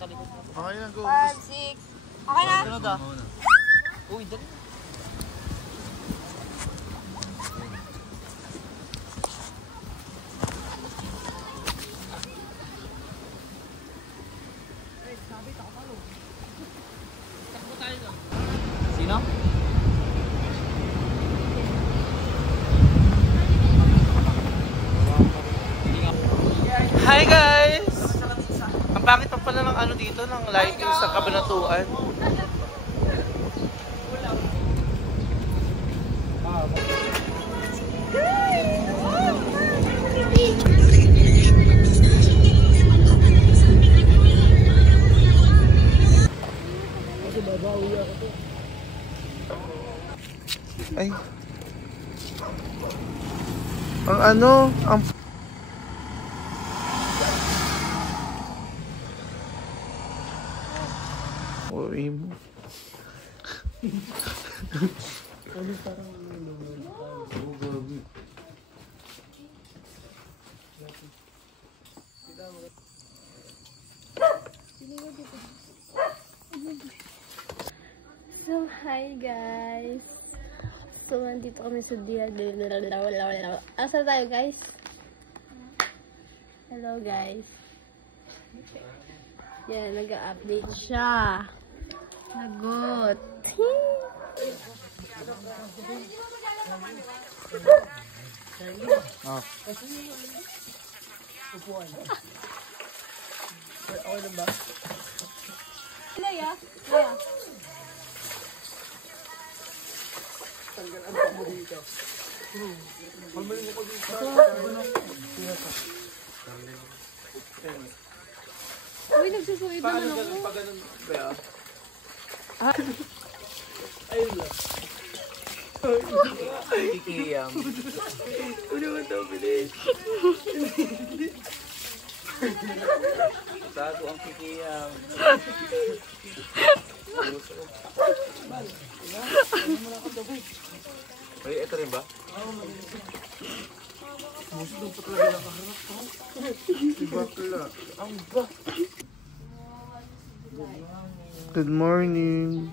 Okay na, go. 5, 6. Okay na? Sunod ah. Uy, dali. Sino? Hi guys! Ang pangit pa pala ng ano dito, ng lighting sa Kabanatuan. Ay. Ang ano, ang uy mo. Ano parang So, hi guys. So, nandito kami sa dia. Asa tayo guys? Hello guys. Yan, nag-update siya. Nagot. Oh. Okay na ba? Laya? Laya? Tanggalan pa mo dito. Palmarin mo ko dito. Uy, nagsusuid naman ako. Paano pa ganun ba? Ayun lang. Kikiyam. Ano naman ito, bilis? Tago ang kikiyam. Ay, ito rin ba? Gusto pa talaga nakaharap ko. Diba pala? Ang ba? Good morning.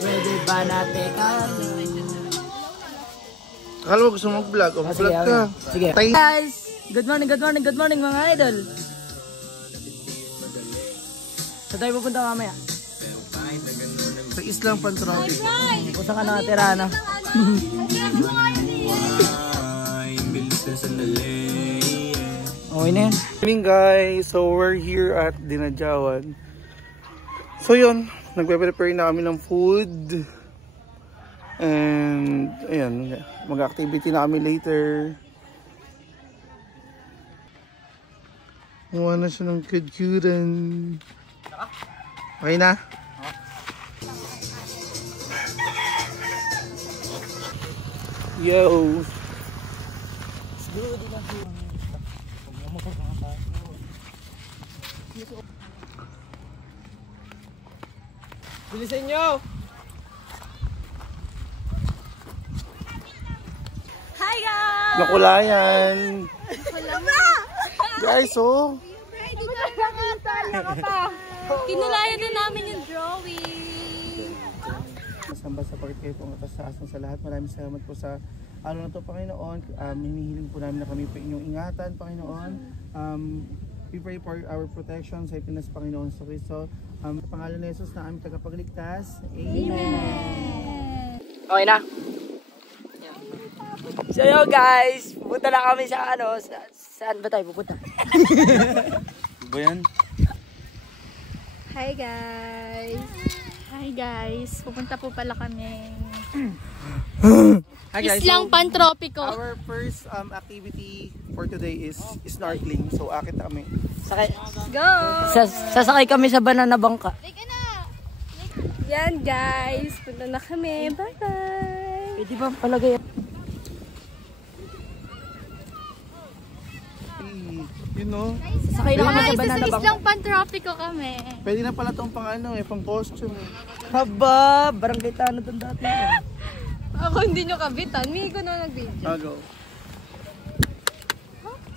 Pwede ba natin Akala mo gusto mo mag-vlog? O mag-vlog ka. Sige. Guys, good morning mga idol. Saan tayo pupunta mamaya? Sa Islang Pantropic. Kung saan ka nakatira na? Okay na yan. Good morning guys. So we're here at Dinadjawan. So yun, nagpe-prepare na kami ng food. And ayan, mag-activity na kami later. Iwan na siya ng cute-cutean. Okay na? Yo! Bilisan nyo! Hi guys! Nakulayan! Guys, oh! Kinulayan din namin yung drawing. Masamba sa part kayo kung taas sa lahat. Maraming salamat po sa ano na to, Panginoon. Hinihiling po namin na kami po inyong ingatan, Panginoon. We pray for our protection sa Pinas, Panginoon sa Kristo. Pangalan ni Jesus na aming tagapagligtas. Amen. Okay na. So yo guys, pupunta na kami sa ano, saan ba tayo pupunta? Ba yan? Hi guys! Hi guys! Pupunta po pala kami. Hi guys, Islang Pantropiko. our first activity for today is snorkeling. So akit na kami. Go! Sasakay kami sa banana bangka. Yan guys, punta na kami. Bye bye! Pwede ba palagay? You know? Sakay na kami Guys, sa sa banana bang. islang pan-tropico kami. Pwede na pala itong pang ano eh, pang costume eh. Haba, barangay Tanod ang dati. Ako hindi nyo kabitan. May ko na nag-video. Go.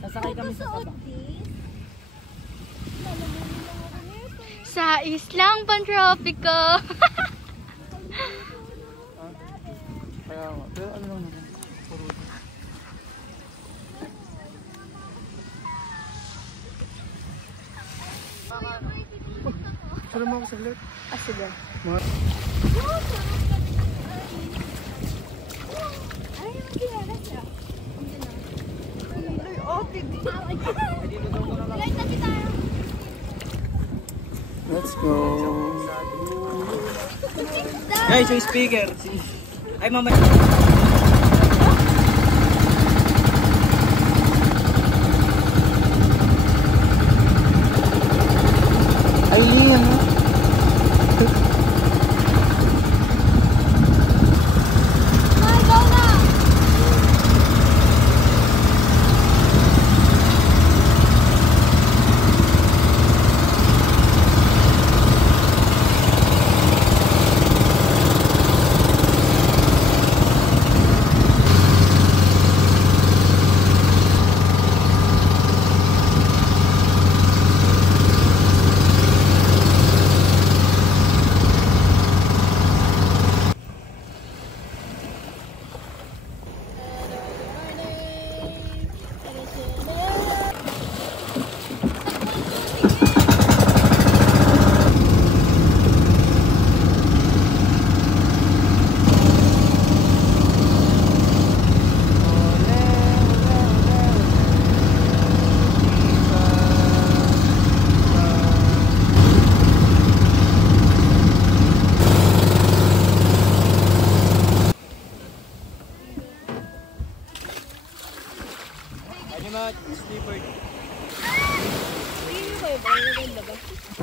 Sasakay kami sa sabang. Sa islang pan-tropico. Kaya nga. Pero ano lang naman. Puro. Sara mo ako saglit. Ah, sige. Mga... Ay, magkilala siya. Let's go. Guys, yung speaker. Ay, mama. Aileen, ano? Ay, go na!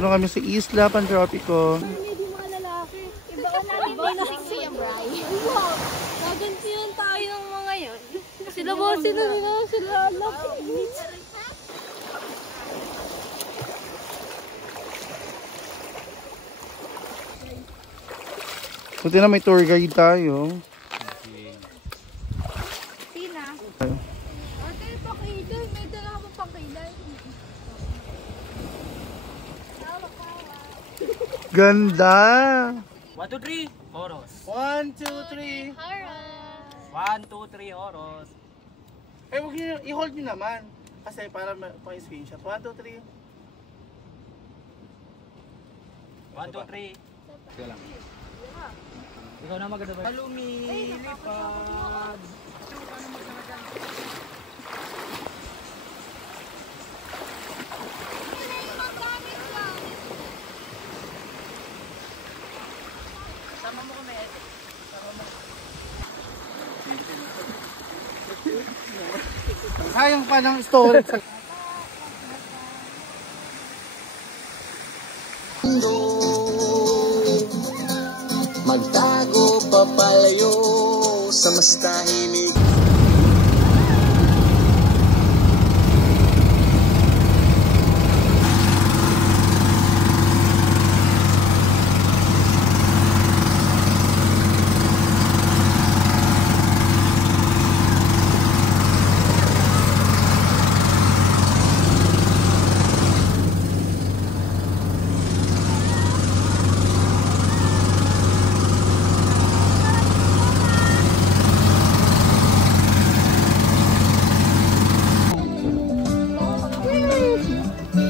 Ano kami sa Isla Pantropico. Hindi mga lalaki. Iba ka namin bonusing si Bri. Wow! Nagantiyan tayo ng mga yan. Sila ba? Sila nila? Sila anak. Buti na may tour guide tayo. Tina. Ate, pakailan. May dala ka pa pakailan. Ganda! 1, 2, 3, oros. 1, 2, 3. 1, 2, 3, oros. Eh, huwag nyo, i-hold nyo naman. Kasi para pang-screenshot. 1, 2, 3. 1, 2, 3. Ikaw lang. Ikaw na maganda ba? Lumilipad. Sama mo kami. Sayang pa ng storage. Magtago papalayo sa mas tahimik.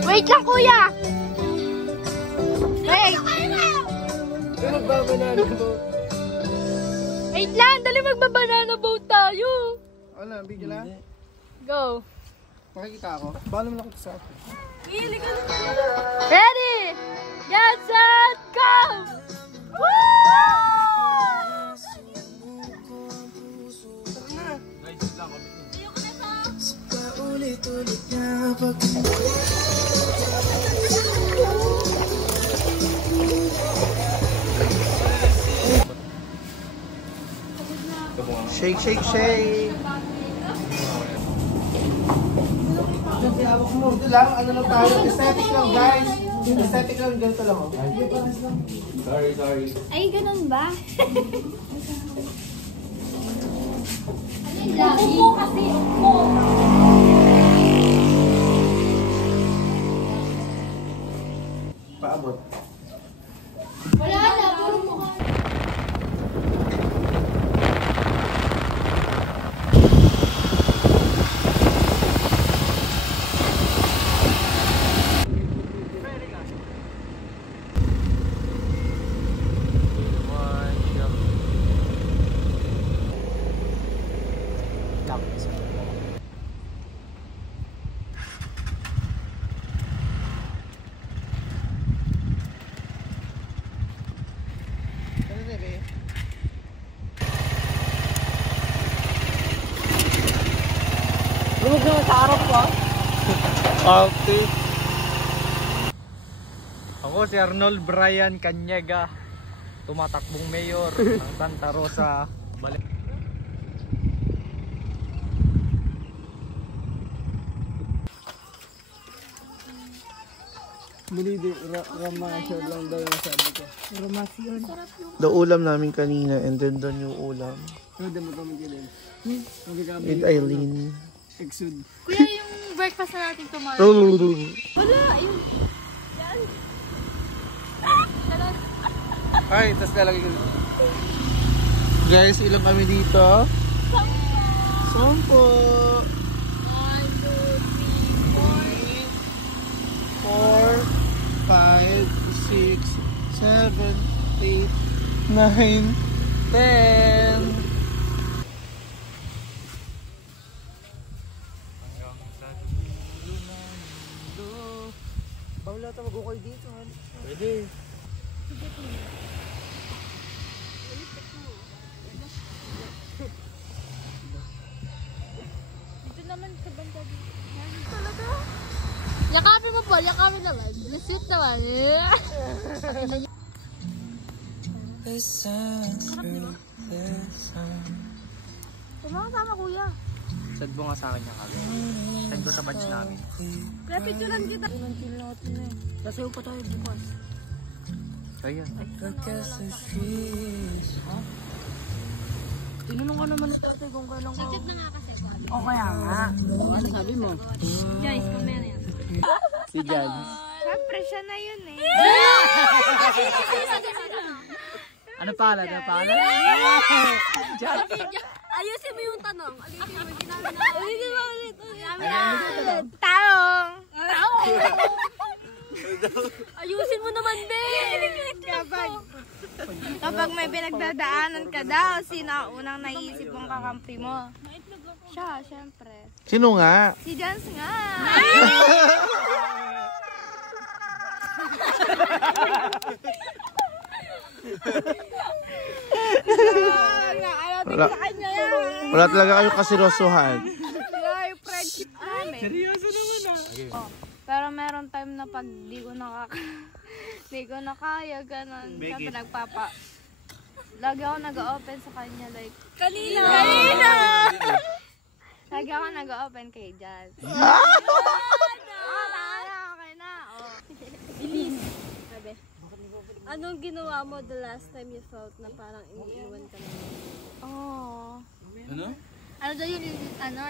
Wait lang, kuya! Wait! Wait lang! Dali magbabanana boat tayo! Ano, bigyan na? Go! Makikita ako. Bala mo lang ako sa akin. Ready! Get set! Go! Ulit-ulit nga pag Shake, shake, shake. Ito lang, ano lang tayo, aesthetic lang guys. Aesthetic lang, ganito lang oh. Sorry. Ay, ganun ba? Upo kasi, upo. Paabot. Wala na, puro mukha. Lumog naman sa araw ko. Okay. Ako si Arnold Brian Canyaga, tumatakbong mayor ng Santa Rosa, Balik. Ramasyon lang daw yung sabi ko. Ramasyon. The ulam namin kanina and then the new ulam. Pwede mo kami gilin. With Eileen. Exud. Kuya, yung breakfast na natin tomorrow. Wala, ayun. Ay, tas lalagay ko. Guys, ilang kami dito? 10. 1, 2, 3, 4. 4, 5, 6, 7, 8, 9, 10. Bawala ito mag-ukay dito. Pwede. Dito naman sa banda dito. Talaga? Yakapin mo, Paul. Yakapin naman. Sweet naman. Sama, kuya. Send mo nga sa akin yung kagad. Send ko sa batch namin. Kaya picturean kita. Kasi upo tayo bukas. Ayan. Tinanong ka naman ito ate kung kailan ka. Check na nga kasi, Paul. O kaya nga. Ano sabi mo? Guys, mamaya na yan. Si Jan. Siyempre, siya na yun eh. Ano pala? Ayusin mo yung tanong. Ayusin mo. Ulitin mo ulit. Taong. Ayusin mo naman, Ben. Kapag may pinagdadaanan ka daw, sino ang unang naisip mong kakampi mo? Siya, syempre. Sino nga? Si Jans nga. Wala, wala talaga kayo kasirosuhan. Yung friendship namin. Seryoso naman ah. Pero meron time na pag di ko di ko na kaya, ganun. Siyempre lagi ako nag-open sa kanya, like, kanina! Lagi ako nag-open kay Jazz. Okay na. Elise, sabi, anong ginawa mo the last time you felt na parang iniiwan ka na? Ano? Ano daw yun,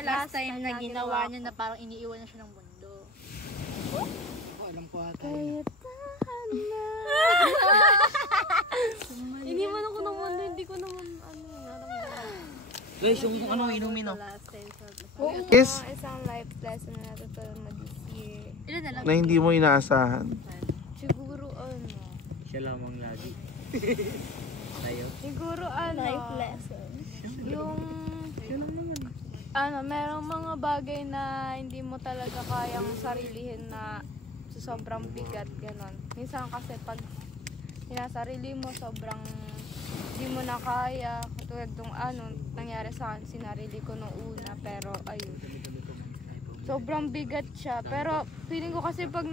last time na ginawa niya na parang iniiwan na siya ng mundo? Alam ko ata. Kaya tahan na. Iniwan ako ng mundo, hindi ko naman naramdaman. Guys, yung ano, inumin o. Last time felt na Yes. parang isang life lesson na natutunan mo this year. Ilan na lang? Na hindi mo inaasahan. Siguro Siya lamang lagi. Tayo. Siguro life lesson. Yung merong mga bagay na hindi mo talaga kayang sarilihin na sobrang bigat, ganon. Minsan kasi pag sinasarili mo, sobrang hindi mo na kaya. Katulad nung nangyari sa akin, sinarili ko nung una, pero ayun. Sobrang bigat siya. Pero feeling ko kasi pag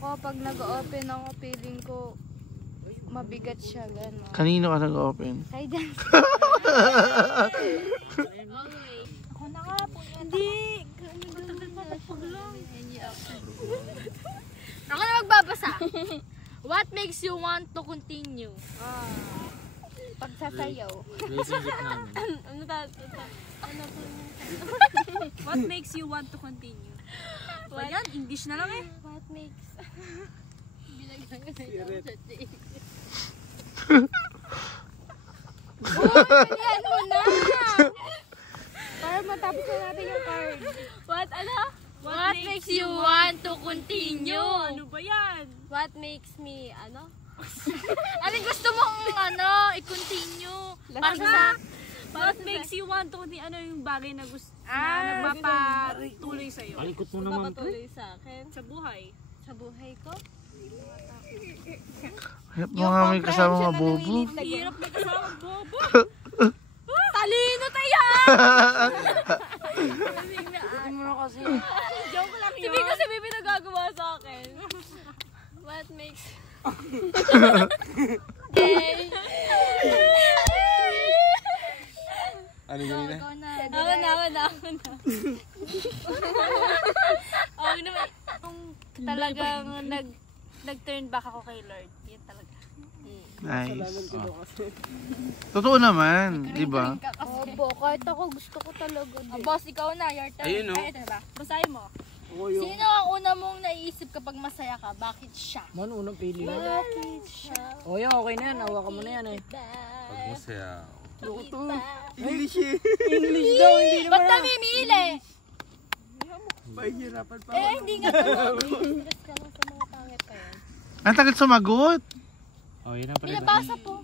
pag nag-open ako, feeling ko mabigat siya, gano'n. Kanino ka nag-open? Kay Dan. Ako na nga po. Hindi. Ako na magbabasa. What makes you want to continue? Pagsasayaw. What makes you want to continue? Ba yan? English na lang eh. What makes... Pilihan mo na! Para matapos na natin yung card. What makes you want to continue? Ano ba yan? What makes me, ano? Anong gusto mong i-continue? Para sa what makes you want to continue? Ano yung bagay na gusto na nagpapatuloy sa'yo? Palikot mo naman. Papatuloy sa akin. Sa buhay. Sa buhay ko. Hirap mo nga may kasama mabobo. Hirap na kasama, bobo. Talino tayo! Joke lang yun. Sabi kasi may pinagagawa sa akin. What makes... Ano ganina? Ako na. Ako naman. Talagang nag-turn back ako kay Lord. Yun talaga. Nice. Totoo naman, di ba? Opo, kahit ako gusto ko talaga. Boss, ikaw na. Your turn. Ayun, no? Ay, ito ba? Basahin mo. Sino ang una mong naiisip kapag masaya ka? Bakit siya? Man, unang pili. Bakit siya? O yan, okay na yan. Hawakan mo na yan eh. Pag masaya ako. English eh. English daw, hindi Ba't namimili? Pahihirapan pa. Hindi nga ito. Interest ka lang sa mga pangit pa yan. Ang tagal sumagot. O, yun ang pala. Binabasa po.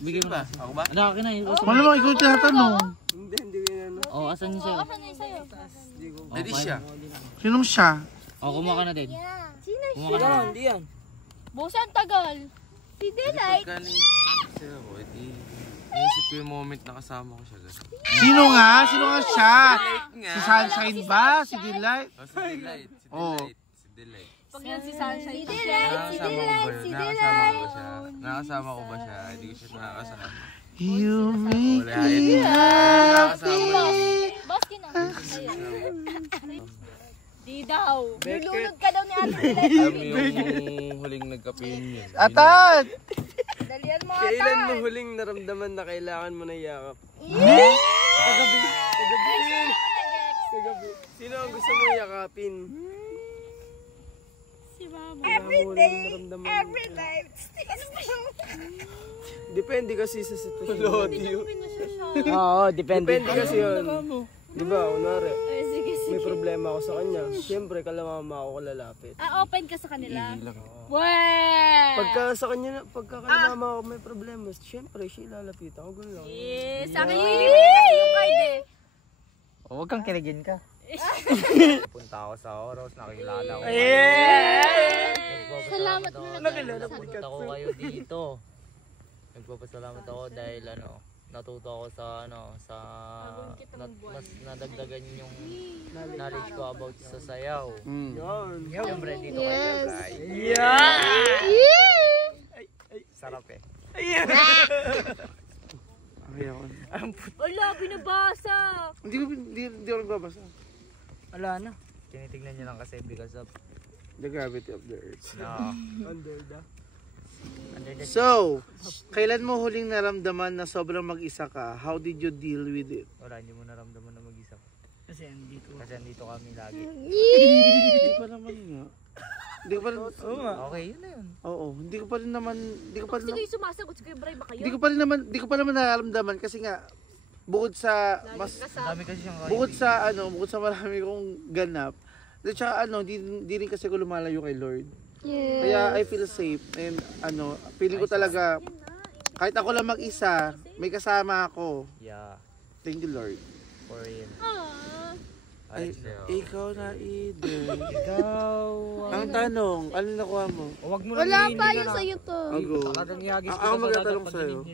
Bigay mo na. Ako ba? Ano, akin na yun. Wala mo, ikaw yung tinatanong. Hindi ko yan. O, asan yun sa'yo? Ako na yung sa'yo. Ready siya. Sinong siya? O, kumuha ka na din. Sino Kumuha ka na. Hindi yan. Busan tagal. Si Delight. Pagka naisip ako, naisip ko yung moment na kasama ko siya. Sino nga? Sino nga siya? Nga. Si Sunshine ba? Si Delight? Oh, si Delight. Oh. Si Delight. Pag yan si Sunshine. Nakasama ko ba siya? Hindi ko siya nakakasama. You make Wala, me hindi nakakasama. Boss, kina. Di daw. Nilunod ka daw ni Ate Delight. Alam mo yung huling nagka-pain yun. Atan! Dalian mo Kailan mo Atan. huling naramdaman na kailangan mo na yakap? Kagabi. Kagabi. Sino ang gusto mong yakapin? Si Mama. Every day. Depende kasi sa sitwasyon. Oo, depende. Depende kasi yun. Di ba, kunwari, may problema ako sa kanya. Siyempre, kalamama ako lalapit. Open ka sa kanila. Pagka sa kanya, pagka kalamama ako may problema, siyempre, siya lalapitan ako. Ganun lang. Sa akin yung binibigay kasi yung card eh. Huwag kang kinigin ka. Punta ako sa Oros, nakilala ko. Salamat na Nakilala ko kayo dito. Nagpapasalamat ako dahil natuto ako sa mas nadagdagan yung knowledge ko about sa sayaw. Siyempre dito kayo guys. Sarap eh. Wala, binabasa. Hindi ako nagbabasa. Wala na. Tinitignan niyo lang kasi because of The gravity of the earth. Under the... So, kailan mo huling naramdaman na sobrang mag-isa ka? How did you deal with it? wala, hindi mo naramdaman na mag-isa. Kasi andito. Kasi andito kami lagi. Hindi pa naman nga. Hindi ko pa rin, oo nga. Okay, yun na yun. Oo, hindi ko pa rin naman, hindi ko pa rin, Sige, sumasagot. Sige, Bray, ba kayo? hindi ko pa naman nararamdaman kasi nga, bukod sa, mas, Ang dami kasi siyang bukod sa marami kong ganap, at saka di rin kasi ko lumalayo kay Lord. Kaya I feel safe and feeling ko talaga kahit ako lang mag-isa, may kasama ako. Yeah, Thank you Lord. for real. Ay, ikaw na Eden. Ikaw. Ang tanong, ano nakuha mo? Huwag mo Wala pa yung sa'yo to. Ako. Ako magtatanong sa'yo.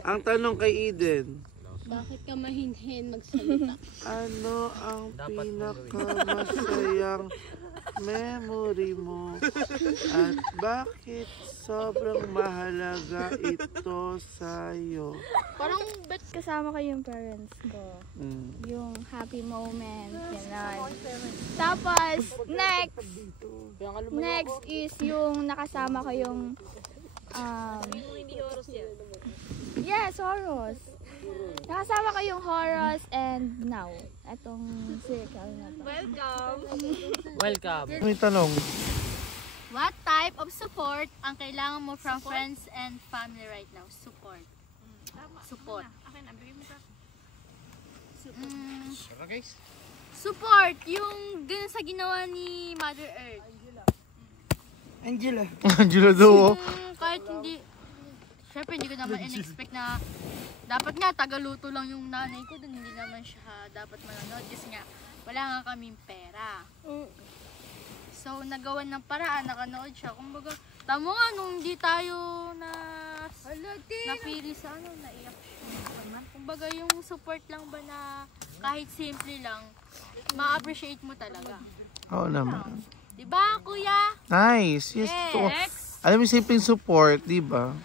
Ang tanong kay Eden, Bakit ka mahinhin magsalita? ano ang pinakamasayang memory mo? At bakit sobrang mahalaga ito sa'yo? Parang bet kasama ko yung parents ko. Yung happy moment, gano'n. Tapos, next is yung nakasama ko yung, yes, Horus. Nakasama ko yung Horus and now, etong circle na to. Welcome. May tanong. What type of support ang kailangan mo from friends and family right now? Support. Support. Support. Yung ganun sa ginawa ni Mother Earth. Angela daw. Kahit hindi, syempre hindi ko naman in-expect na dapat nga tagaluto lang yung nanay ko dun, hindi naman siya dapat manonood kasi nga wala nga kaming pera. So nagawan ng paraan, nakanood siya. Kumbaga, tamo nga nung hindi tayo napili sa naiyak siya. Kumbaga yung support lang ba na kahit simple lang, ma-appreciate mo talaga. Oo naman. Diba, kuya? Nice. Yes. Alam mo, simpleng support, di ba?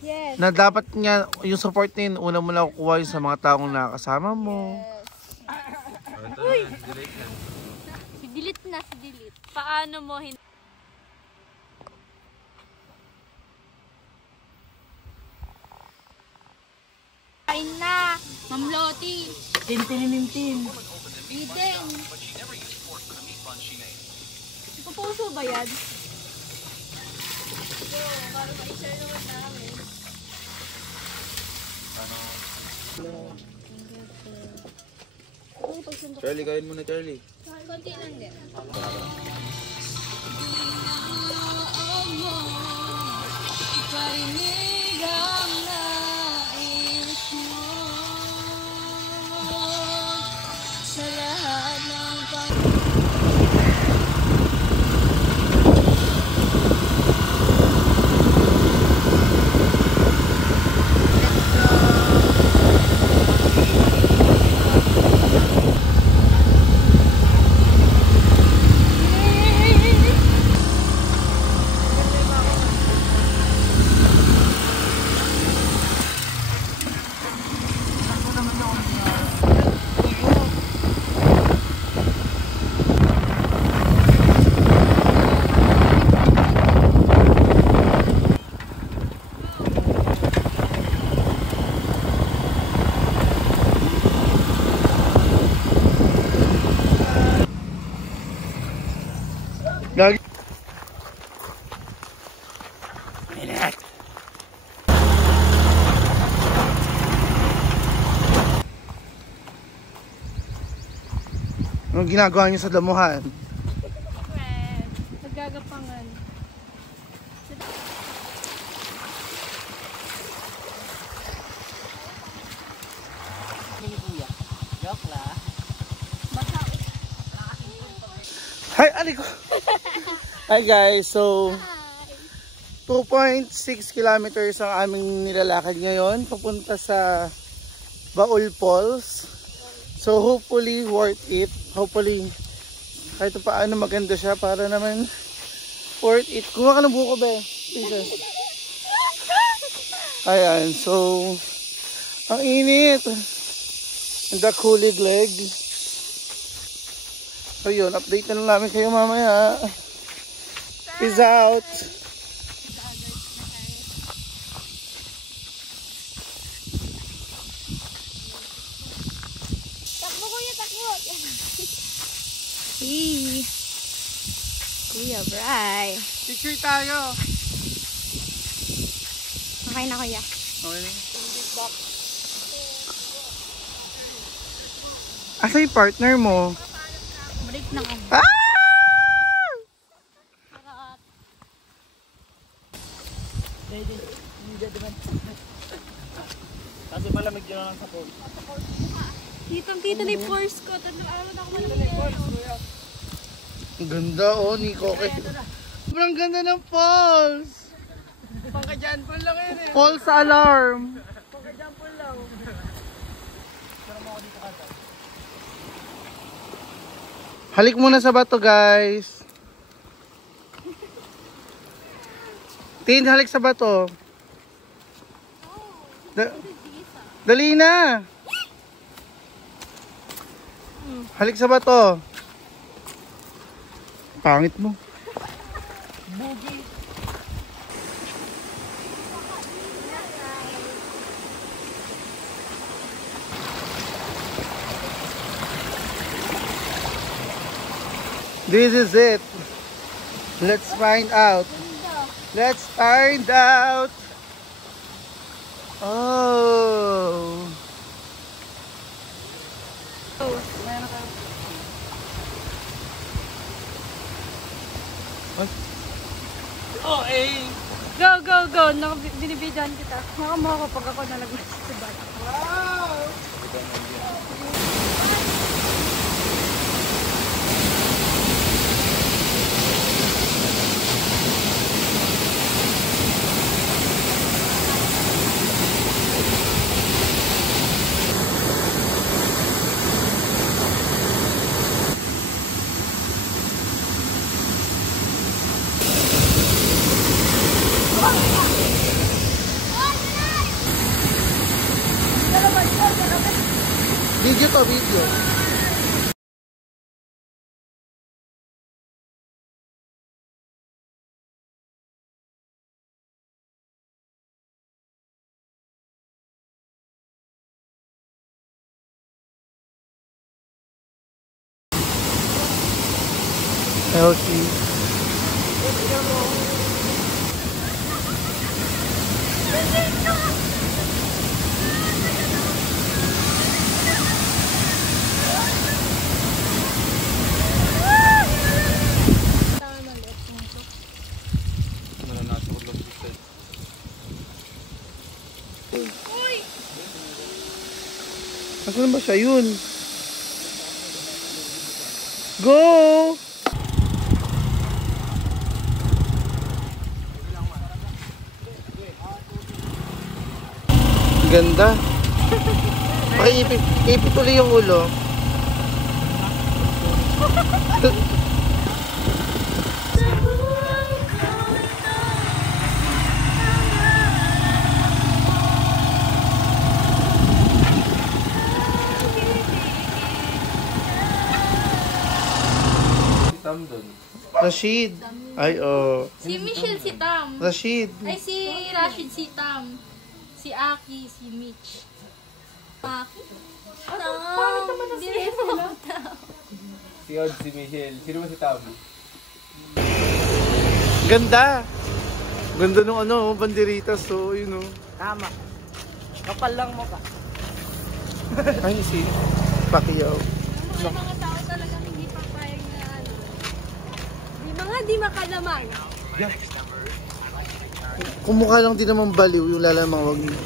Yes. Na dapat nga, yung support na yun, una mo lang kukuha yung sa mga taong nakakasama mo. Uy! Si Delete. Paano mo Kain na! Ma'am Loti! Tintin. Eden! Ipapuso ba yan? Charlie, kain muna, Charlie. Konti lang din. Parinig ang nais mo sa lahat ng Gagi. Anong ginagawa niyo sa damuhan? Nagagapangan. Hi, aliko. Hi guys, so 2.6 kilometers ang aming nilalakad ngayon papunta sa Baul Falls. So hopefully worth it. Hopefully kahit paano maganda siya para naman worth it. Kuha ka ng buko ba? Jesus. Ayan, so ang init. And the cooling leg. So yun, update na lang namin kayo mamaya. Peace out. Takbo kuya, takbo. Hey. Kuya Bray. Picture tayo. Okay na kuya. Okay na. Asa yung partner mo? break na kami. Kasi malamig yun lang sa pool. Kitang-kita na yung pores ko. Tatlong araw na ako malamig. Ang ganda oh, Nico. Sobrang ganda ng falls. Pangkadyan po lang yun eh. False alarm. Pangkadyan po lang. Halik muna sa bato guys. Tin, halik sa bato. Dali na. Halik sa bato. Pangit mo. This is it. Let's find out. Let's find out. Oh. Oh, eh. Go, go, go. Binibidyan kita. Makamuha ko pag ako nalagnas sa bata. Video to, video. Healthy. Nasaan ba siya? Yun. Go! Ganda. Pakiipit ulit yung ulo. Tam doon. Rashid. Ay, oh. Si Michelle si Tam. Rashid. Ay, si Rashid si Tam. Si Aki, si Mitch. Aki? Tam. Hindi mo Tam. Si Od, si Michelle. Sino ba si Tam? Ganda. Ganda nung ano, banderitas. So, yun, oh. Tama. Kapal lang mo ka. Ay, si Pacquiao. Mga tao talaga hindi papayag na ano. Di makalaman. Kumukha lang din naman baliw yung lalamang wag niyo.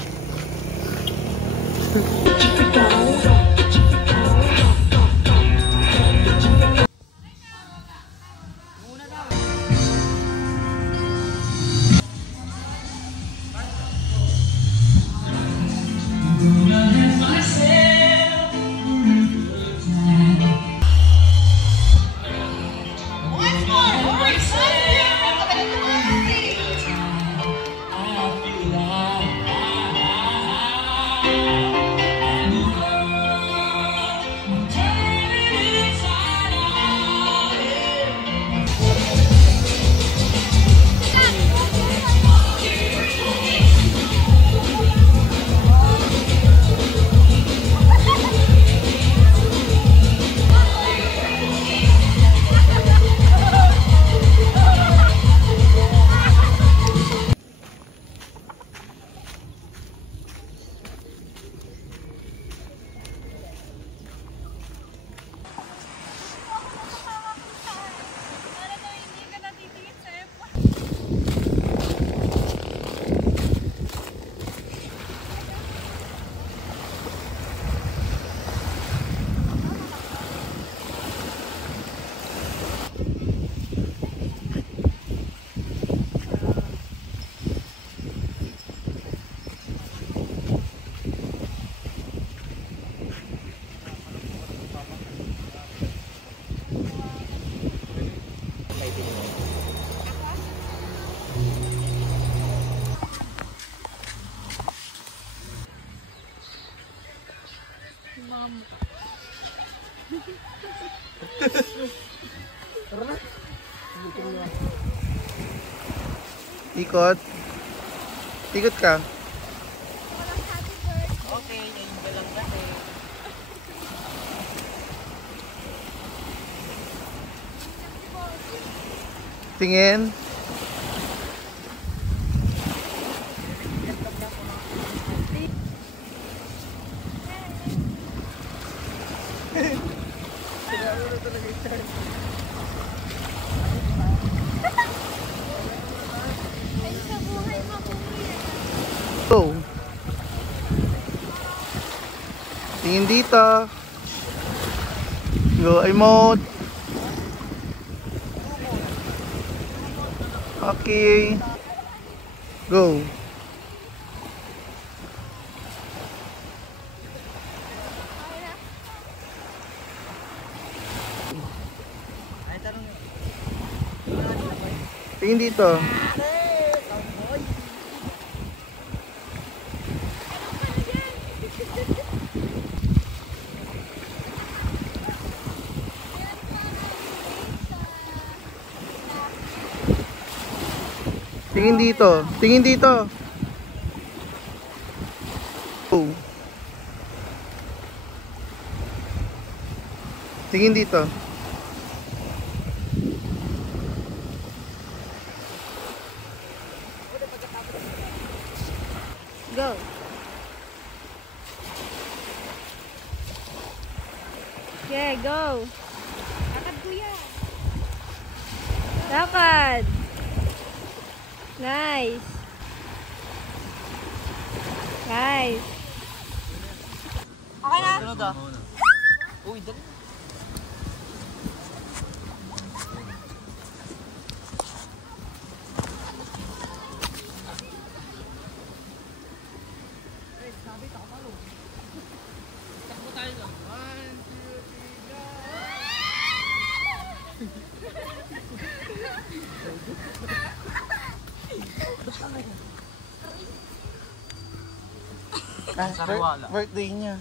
Ikot. Ikot ka. Okay, angel lang kasi. Tingin. Go. Tingin dito. Go, emote. Okay. Go. Tingin dito. Tingin dito. Tingin dito. Oh. Tingin dito. Go. Okay, go. Lakad, kuya. Lakad. Nice. Nice. Okay na? Sunod ah. Uy, dali. Birthday niya.